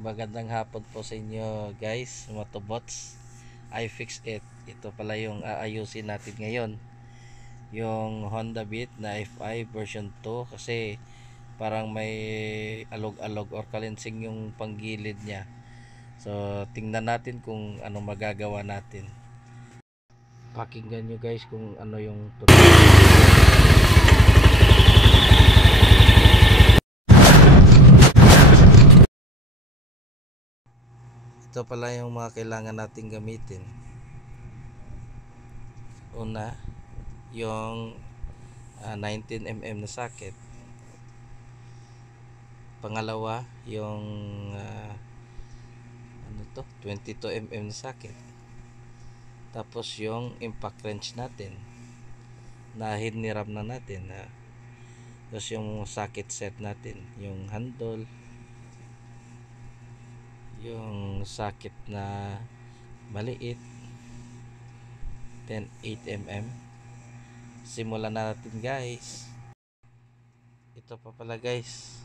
Magandang hapon po sa inyo guys, motobots. I fix it. Ito pala yung aayusin natin ngayon. Yung Honda Beat na FI version 2 kasi parang may alog-alog or kalinsing yung panggilid niya. So tingnan natin kung ano magagawa natin. Pakinggan nyo guys kung ano yung ito pala yung mga kailangan nating gamitin. Una, yung 19mm na socket. Pangalawa, yung 22mm na socket. Tapos yung impact wrench natin na hiniram na natin. Tapos yung socket set natin, yung handle, yung socket na maliit, then 8mm. Simulan na natin guys. Ito pa pala guys.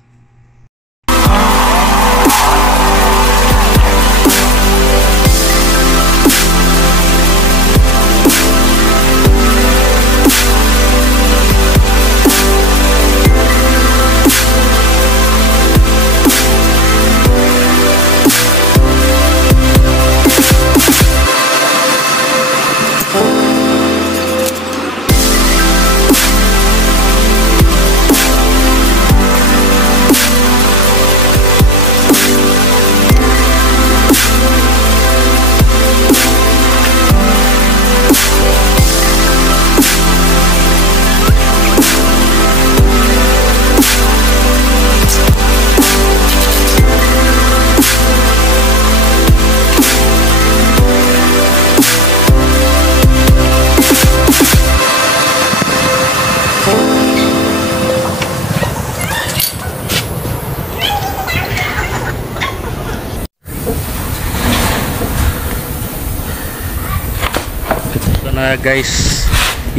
Na guys,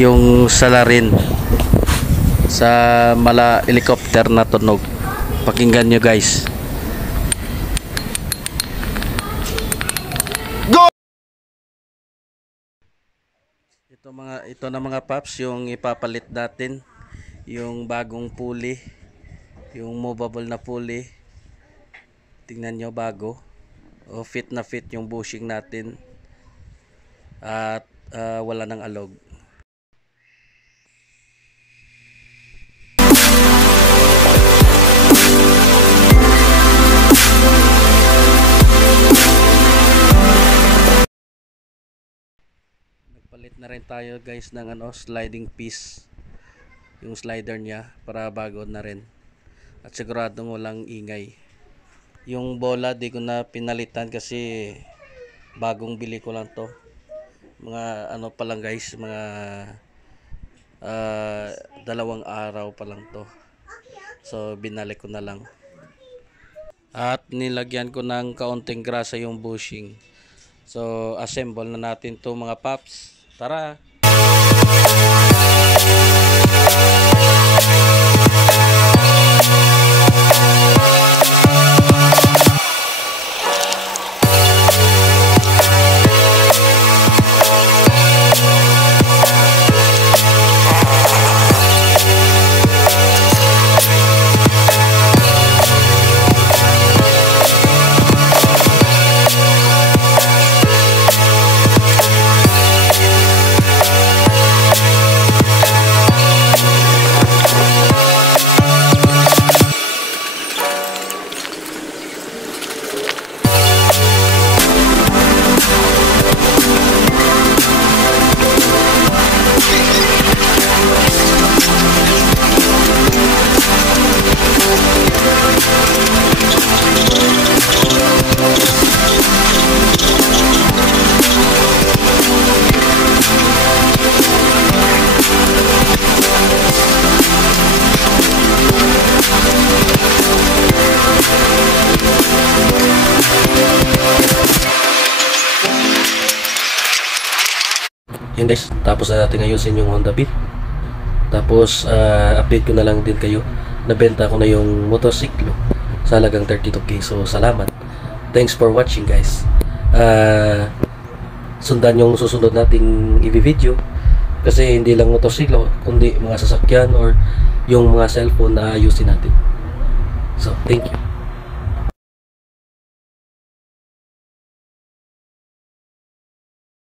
yung salarin sa mala helicopter na tunog. Pakinggan nyo guys. Go! Ito na mga paps, yung ipapalit natin, yung bagong pulley, yung movable na pulley. Tingnan nyo, bago. Fit na fit yung bushing natin. At wala ng alog. Nagpalit na rin tayo guys ng sliding piece, yung slider niya, para bago na rin at siguradong walang ingay. Yung bola di ko na pinalitan kasi bagong bili ko lang to. Mga pa lang guys, mga 2 araw pa lang to, so binalik ko na lang at nilagyan ko ng kaunting grasa yung bushing. So assemble na natin to mga paps, tara. Yun guys, tapos na natin ayusin yung Honda Beat. Tapos update ko na lang din kayo, nabenta ko na yung motorsiklo sa halagang 32K. So salamat Thanks for watching, guys. Sundan yung susunod nating i-video kasi hindi lang motorsiklo kundi mga sasakyan or yung mga cellphone na ayusin natin. So, thank you.